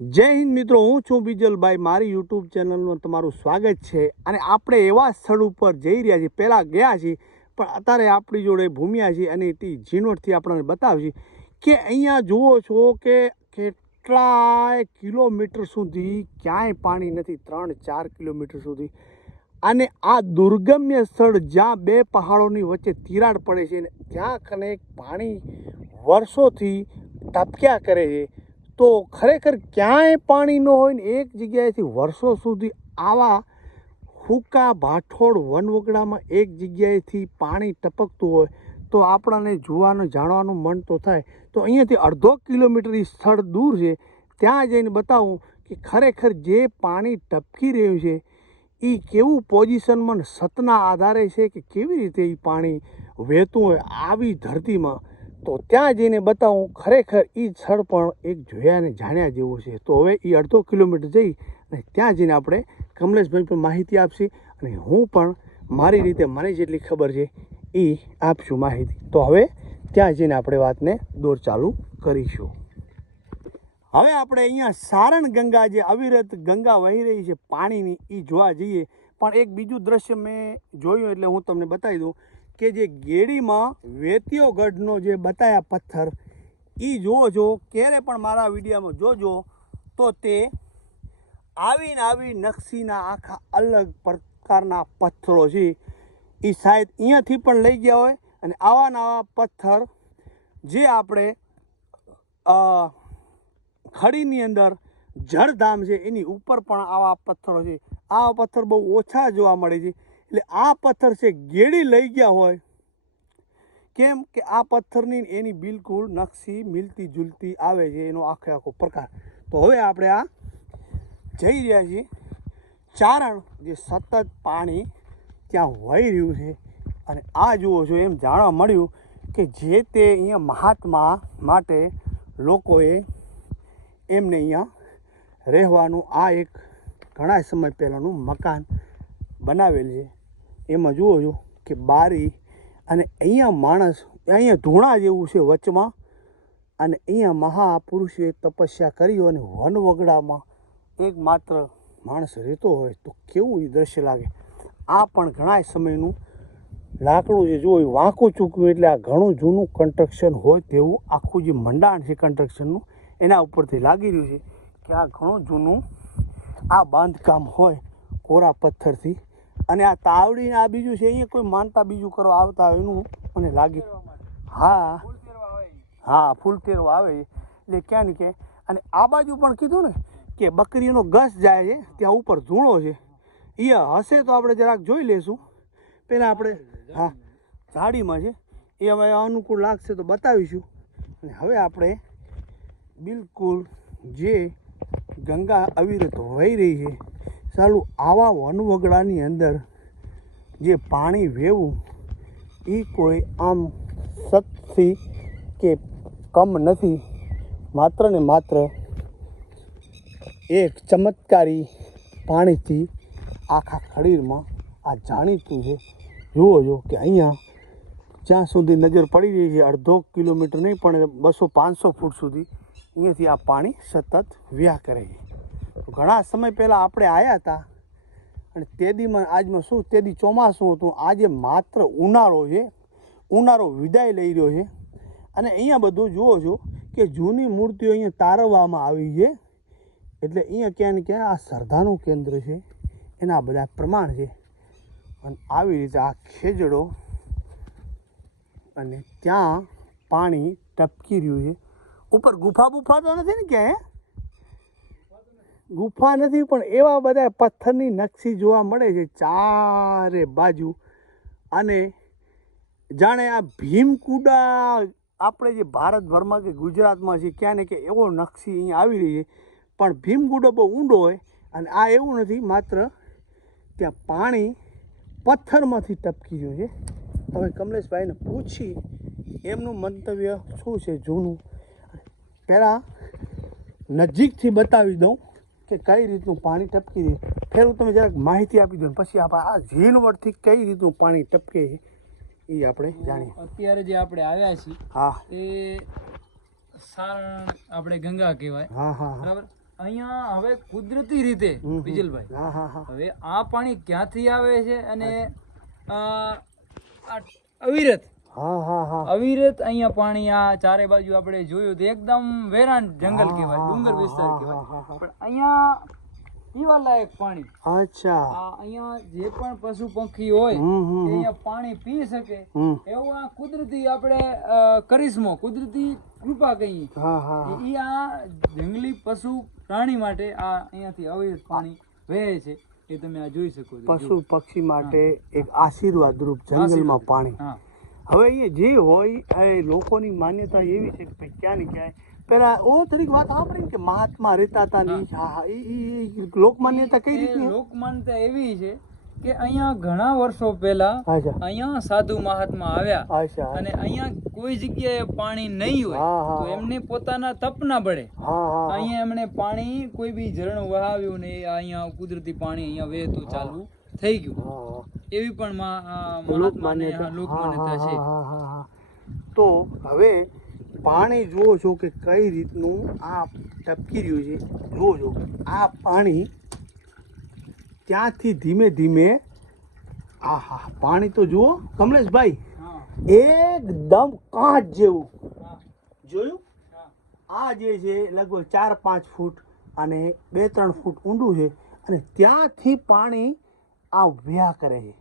જય હિન્દ મિત્રો, હું છું બીજલભાઈ. મારી યુટ્યુબ ચેનલમાં તમારું સ્વાગત છે. અને આપણે એવા સ્થળ ઉપર જઈ રહ્યા છીએ. પહેલાં ગયા છીએ, પણ અત્યારે આપણી જોડે ભૂમ્યા છીએ અને તે ઝીણવટથી આપણને બતાવશે કે અહીંયા જુઓ છો કે કેટલાય કિલોમીટર સુધી ક્યાંય પાણી નથી, ત્રણ ચાર કિલોમીટર સુધી. અને આ દુર્ગમ્ય સ્થળ જ્યાં બે પહાડોની વચ્ચે તિરાડ પડે છે અને ત્યાં કને પાણી વર્ષોથી ટપક્યા કરે છે. તો ખરેખર ક્યાંય પાણી ન હોય ને એક જગ્યાએથી વર્ષો સુધી આવા હુકા ભાઠોડ વનવગડામાં એક જગ્યાએથી પાણી ટપકતું હોય, તો આપણને જોવાનું, જાણવાનું મન તો થાય. તો અહીંયાથી અડધો કિલોમીટર સ્થળ દૂર છે. ત્યાં જઈને બતાવું કે ખરેખર જે પાણી ટપકી રહ્યું છે એ કેવું પોઝિશનમાં સતના આધારે છે કે કેવી રીતે એ પાણી વહેતું હોય આવી ધરતીમાં. તો ત્યાં જઈને બતાવું, ખરેખર એ સ્થળ પણ એક જોયા અને જાણ્યા જેવું છે. તો હવે એ અડધો કિલોમીટર જઈ અને ત્યાં જઈને આપણે કમલેશભાઈ પણ માહિતી આપશે અને હું પણ મારી રીતે, મને જેટલી ખબર છે એ આપશું માહિતી. તો હવે ત્યાં જઈને આપણે વાતને દોર ચાલુ કરીશું. હવે આપણે અહીંયા સારણ ગંગા જે અવિરત ગંગા વહી રહી છે, પાણીની એ જોવા જઈએ. પણ એક બીજું દ્રશ્ય મેં જોયું એટલે હું તમને બતાવી દઉં. કે જે ગેડીમાં વેતીયો ગઢનો જે બતાયા પથ્થર એ છો ક્યારે પણ મારા વિડીયામાં જોજો, તો તે આવીને આવી નકશીના આખા અલગ પ્રકારના પથ્થરો છે. એ શાયદ અહીંયાથી પણ લઈ ગયા હોય અને આવા નવા પથ્થર જે આપણે ખડીની અંદર જળધામ છે, એની ઉપર પણ આવા પથ્થરો છે. આવા પથ્થર બહુ ઓછા જોવા મળે છે. એટલે આ પથ્થર છે, ગેડી લઈ ગયા હોય. કેમ કે આ પથ્થરની એની બિલકુલ નકશી મિલતી જુલતી આવે છે, એનો આખે આખો પ્રકાર. તો હવે આપણે આ જઈ રહ્યા છીએ. ચારણ જે સતત પાણી ત્યાં વહી રહ્યું છે. અને આ જુઓ છો, એમ જાણવા મળ્યું કે જે તે અહીંયા મહાત્મા માટે લોકોએ એમને અહીંયા રહેવાનું આ એક ઘણા સમય પહેલાંનું મકાન બનાવેલ છે. એમાં જુઓ છો કે બારી અને અહીંયા માણસ, અહીંયા ધૂણા જેવું છે વચમાં. અને અહીંયા મહાપુરુષે તપસ્યા કરી અને વનવગડામાં એકમાત્ર માણસ રહેતો હોય તો કેવું એ દ્રશ્ય લાગે. આ પણ ઘણા સમયનું લાકડું જે જુઓ, એ વાંકું ચૂક્યું એટલે આ ઘણું જૂનું કન્સ્ટ્રક્શન હોય તેવું આખું જે મંડાણ છે કન્સ્ટ્રક્શનનું એના ઉપરથી લાગી રહ્યું છે કે આ ઘણું જૂનું આ બાંધકામ હોય કોરા પથ્થરથી અને આ તાવડી આ બીજું છે, અહીંયા કોઈ માનતા બીજું કરવા આવતા હોય એનું મને લાગી. હા. હા, ફૂલ તેરવા આવે એટલે ક્યાં ને કે અને આ બાજુ પણ કીધું ને કે બકરીનો ઘસ જાય છે, ત્યાં ઉપર ધૂણો છે. એ હશે તો આપણે જરાક જોઈ લેશું પહેલાં આપણે, હા, ઝાડીમાં છે. એ હવે અનુકૂળ લાગશે તો બતાવીશું. અને હવે આપણે બિલકુલ જે ગંગા અવિરત વહી રહી છે ચાલુ આવા વનવગડાની અંદર જે પાણી વહેવું એ કોઈ આમ સતથી કે કમ નથી. માત્ર ને માત્ર એક ચમત્કારી પાણીથી આખા શરીરમાં આ જાણીતું છે. જુઓ જો કે અહીંયા જ્યાં સુધી નજર પડી રહી છે, અડધો કિલોમીટર નહીં, પણ બસો પાંચસો ફૂટ સુધી અહીંયાથી આ પાણી સતત વ્યા કરે છે. ઘણા સમય પહેલાં આપણે આવ્યા હતા અને તેદીમાં આજમાં શું, તેદી ચોમાસું હતું. આજે માત્ર ઉનાળો છે. ઉનાળો વિદાય લઈ રહ્યો છે. અને અહીંયા બધું જુઓ છો કે જૂની મૂર્તિઓ અહીંયા તારવવામાં આવી છે. એટલે અહીંયા ક્યાં ને ક્યાં આ શ્રદ્ધાનું કેન્દ્ર છે. એના બધા પ્રમાણ છે. અને આવી રીતે આ ખેજડો અને ત્યાં પાણી ટપકી રહ્યું છે. ઉપર ગુફા બુફા તો નથી ને ક્યાંય? ગુફા નથી, પણ એવા બધા પથ્થરની નકશી જોવા મળે છે ચારે બાજુ. અને જાણે આ ભીમકુડા આપણે જે ભારતભરમાં કે ગુજરાતમાં છે ક્યાં ને કે એવો નકશી અહીંયા આવી રહી છે. પણ ભીમકુડો બહુ ઊંડો હોય અને આ એવું નથી, માત્ર ત્યાં પાણી પથ્થરમાંથી ટપકી ગયું છે. હવે કમલેશભાઈને પૂછી, એમનું મંતવ્ય શું છે જૂનું? પહેલાં નજીકથી બતાવી દઉં. કે કઈ રીતનું પાણી ટપકી દે ફેર તમે જરાક માહિતી આપી દો પછી આપણે આ ઝીણવટથી કઈ રીતનું પાણી ટપકે છે એ આપણે જાણીએ. અત્યારે જે આપણે આવ્યા છીએ હા. એ સારણ આપણે ગંગા કહેવાય. હા હા બરાબર? અહીંયા હવે કુદરતી રીતે. વિજલભાઈ. હા હા હા. હવે આ પાણી ક્યાંથી આવે છે અને આ અવિરત અવિરત અહીંયા પાણી આ ચારે બાજુ આપણે જોયું તો એકદમ વેરાન જંગલ કહેવાય ડુંગર વિસ્તાર કહેવાય. પણ અહીંયા પીવા લાયક પાણી. અચ્છા. અહીંયા જે પણ પશુ પંખી હોય. અહીંયા પાણી પી શકે એવું આ કુદરતી આપણે કરિશ્મો કુદરતી કૃપા કહીએ. હા હા હા. એ આ જંગલી પશુ પ્રાણી માટે આ અહીંયાથી અવિરત પાણી વહે છે એ તમે આ જોઈ શકો છો. પશુ પક્ષી માટે એક આશીર્વાદ રૂપ જંગલમાં પાણી. હવે અહીંયા જે હોય એ લોકોની માન્યતા એવી છે કે ભાઈ ક્યાં ને ક્યાંય. પેલા ઓ તરીકે વાત સાંભળી કે મહાત્મા રહેતા હતા ને ઈ- હા હા ઈ- ઈ ઈ લોક માન્યતા કઈ રીતે લોકમાન્યતા એવી છે કે અહીંયા ઘણા વર્ષો પહેલા અહીંયા સાધુ મહાત્મા આવ્યા અને અહીંયા કોઈ જગ્યાએ પાણી નહીં હોય તો એમને પોતાના તપના હા. અહીંયા એમણે પાણી કોઈ બી ઝરણ વહાવ્યું ને અહીંયા કુદરતી પાણી અહીંયા વહેતું ચાલુ થઈ ગયું. એવી પણ લોક માન્યતા. છે. તો હવે પાણી જુઓ છો કે કઈ રીતનું આ ટપકી રહ્યું છે. જુઓ છો. આ પાણી ત્યાંથી ધીમે ધીમે આ હા પાણી તો જુઓ. કમલેશભાઈ એકદમ કાચ જેવું. જોયું? આ જે છે લગભગ ચાર પાંચ ફૂટ અને બે ત્રણ ફૂટ ઊંડું છે. અને ત્યાંથી પાણી આ વ્યા કરે છે.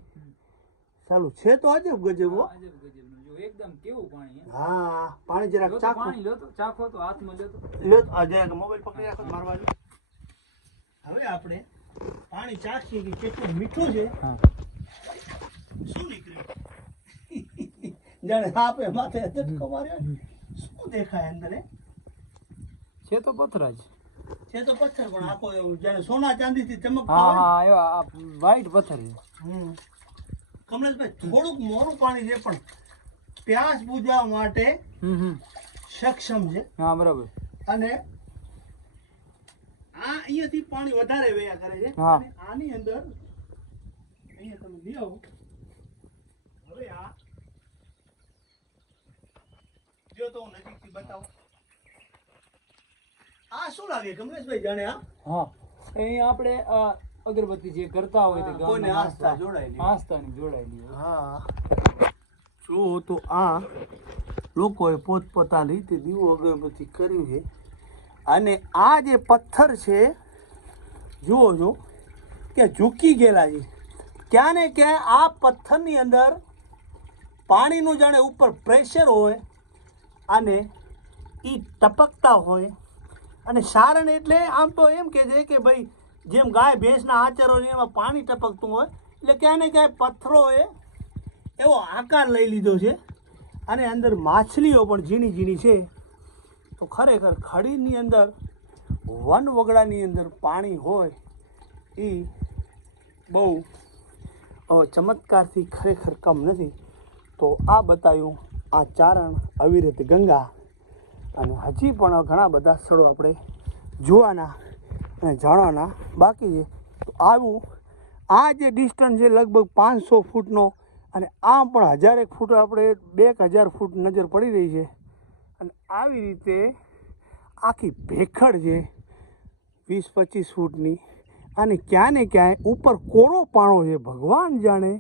ચાલુ છે તો અજબ ગજબ હો. અજબ ગજબનું. જો એકદમ કેવું પાણી હા? પાણી જરાક ચાખો. પાણી લો તો ચાખો તો હાથમાં લો તો. લો તો આ જરાક મોબાઈલ પકડી રાખો મારવા. હવે આપણે પાણી ચાખીએ કે કેટલું મીઠું છે. શું નીકળ્યું જાણે આપે માથે ધટકો માર્યો. શું દેખાય અંદર એ? છે તો પથરા જ છે તો પથ્થર પણ આખો એવું જાણે સોના ચાંદીથી ચમકતા હા હોય હા એવા આ વ્હાઈટ પથ્થર હમ. કમલેશભાઈ થોડુંક મોરું પાણી છે પણ પ્યાસ બુજવા માટે સક્ષમ છે. હા બરાબર. અને આ અહીંયાથી પાણી વધારે વયા કરે છે. હા. અને આની અંદર અહીંયા તમે લ્યો હવે આ જો તો હું નજીકથી બતાવું. આ શું લાગે? કમલેશભાઈ જાણે આ હા અહીં આપણે આ અગરબત્તી જે કરતા હોય તે ગામના આસ્થા જોડાયેલી. આસ્થાની જોડાયેલી હા. જો તો આ લોકોએ પોતપોતાની રીતે દીવો અગરબત્તી કર્યું છે. અને આ જે પથ્થર છે જુઓ જો કે ઝૂકી ગયેલા છે. ક્યાં ને ક્યાં આ પથ્થરની અંદર પાણીનું જાણે ઉપર પ્રેશર હોય અને એ ટપકતા હોય અને સારણ એટલે આમ તો એમ કે છે કે ભાઈ, જેમ ગાય ભેંસના આચરો એમાં પાણી ટપકતું હોય, એટલે ક્યાંય ને ક્યાંય પથ્થરોએ એવો આકાર લઈ લીધો છે. અને અંદર માછલીઓ પણ ઝીણી ઝીણી છે. તો ખરેખર ખડીની અંદર વન વગડાની અંદર પાણી હોય એ બહુ ચમત્કારથી ખરેખર કમ નથી. તો આ બતાવ્યું આ ચારણ અવિરત ગંગા. અને હજી પણ ઘણા બધા સ્થળો આપણે જોવાના અને જાણવાના બાકી છે. તો આવું, આ જે ડિસ્ટન્સ છે લગભગ પાંચસો ફૂટનો અને આમ પણ હજારેક ફૂટ આપણે બે હજાર ફૂટ નજર પડી રહી છે. અને આવી રીતે આખી ભેખડ છે વીસ પચીસ ફૂટની અને ક્યાં ને ક્યાંય ઉપર કોરો પાણો છે. ભગવાન જાણે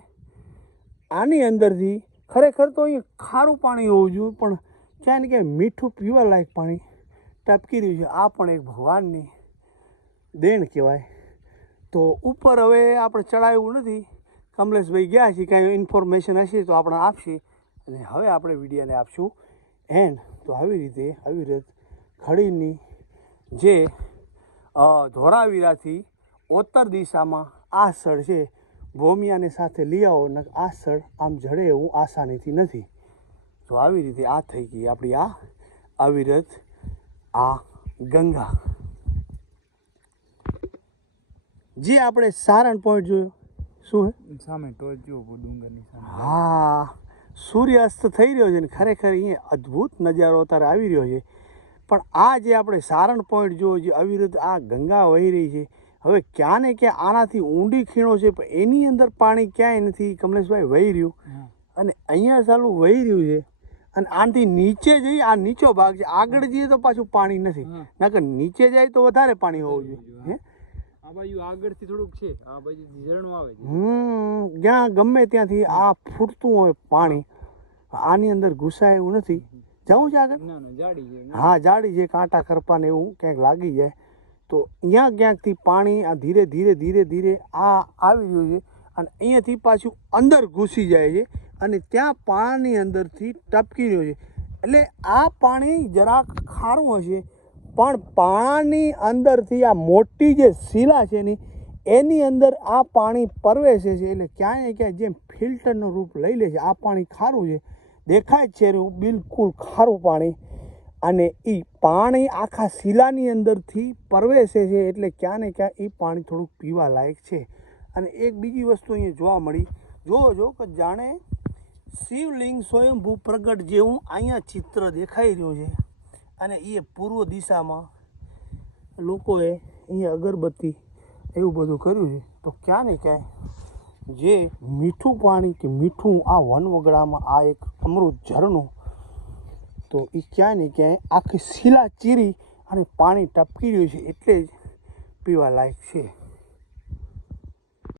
આની અંદરથી ખરેખર તો અહીં ખારું પાણી હોવું જોઈએ, પણ ક્યાંય ને ક્યાંય મીઠું પીવા લાયક પાણી ટપકી રહ્યું છે. આ પણ એક ભગવાનની દેણ કહેવાય. તો ઉપર હવે આપણે ચડાવ્યું નથી. કમલેશભાઈ ગયા છે, કાંઈ ઇન્ફોર્મેશન હશે તો આપણે આપશે. અને હવે આપણે વિડીયાને આપશું એન્ડ તો આવી રીતે, આવી રીત ખડીની જે ધોળાવીરાથી ઉત્તર દિશામાં આ સ્થળ છે. ભૂમિયાને સાથે લઈ આવો આ સ્થળ આમ જડે એવું આસાનીથી નથી. તો આવી રીતે આ થઈ ગઈ આપણી આ અવિરત આ ગંગા. જે આપણે સારણ પોઈન્ટ જોયું શું હે? સામે ટોચ જુઓ ડુંગરની સામે. હા સૂર્યાસ્ત થઈ રહ્યો છે ને ખરેખર અહીંયા અદ્ભુત નજારો અત્યારે આવી રહ્યો છે. પણ આ જે આપણે સારણ પોઈન્ટ જોયો જે અવિરત આ ગંગા વહી રહી છે હવે ક્યાં ને ક્યાં આનાથી ઊંડી ખીણો છે પણ એની અંદર પાણી ક્યાંય નથી. કમલેશભાઈ વહી રહ્યું. અને અહીંયા ચાલુ વહી રહ્યું છે. અને આનાથી નીચે જઈ આ નીચો ભાગ છે. આગળ જઈએ તો પાછું પાણી નથી. નકર નીચે જાય તો વધારે પાણી હોવું જોઈએ. હે? આ બાજુ આગળથી થોડુંક છે. આ બાજુ ઝરણું આવે હમ જ્યાં ગમે ત્યાંથી આ ફૂટતું હોય પાણી આની અંદર ઘૂસાય એવું નથી. જવું છે આગળ? હા જાડી છે કાંટા કરપા ને એવું ક્યાંક લાગી જાય. તો અહીંયા ક્યાંકથી પાણી આ ધીરે ધીરે ધીરે ધીરે આ આવી રહ્યું છે અને અહીંયાથી પાછું અંદર ઘૂસી જાય છે. અને ત્યાં પાણી અંદરથી ટપકી રહ્યો છે. એટલે આ પાણી જરાક ખારું હશે, પણ પાણાની અંદરથી આ મોટી જે શિલા છે ની એની અંદર આ પાણી પરવેશે છે. એટલે ક્યાંય ક્યાંય જેમ ફિલ્ટરનું રૂપ લઈ લે છે, આ પાણી ખારું છે. દેખાય છે બિલકુલ ખારું પાણી. અને એ પાણી આખા શિલાની અંદરથી પરવેશે છે, એટલે ક્યાં ને ક્યાં એ પાણી થોડુંક પીવા લાયક છે. અને એક બીજી વસ્તુ અહીંયા જોવા મળી. જોવો જો કે જાણે શિવલિંગ સ્વયંભૂ પ્રગટ જેવું અહીંયા ચિત્ર દેખાઈ રહ્યું છે. અને એ પૂર્વ દિશામાં લોકોએ અહીંયા અગરબત્તી એવું બધું કર્યું છે. તો ક્યાં ને ક્યાંય જે મીઠું પાણી કે મીઠું આ વનવગડામાં આ એક અમૃત ઝરણું, તો એ ક્યાંય ને ક્યાંય આખી શિલા ચીરી અને પાણી ટપકી રહ્યું છે એટલે જ પીવા લાયક છે.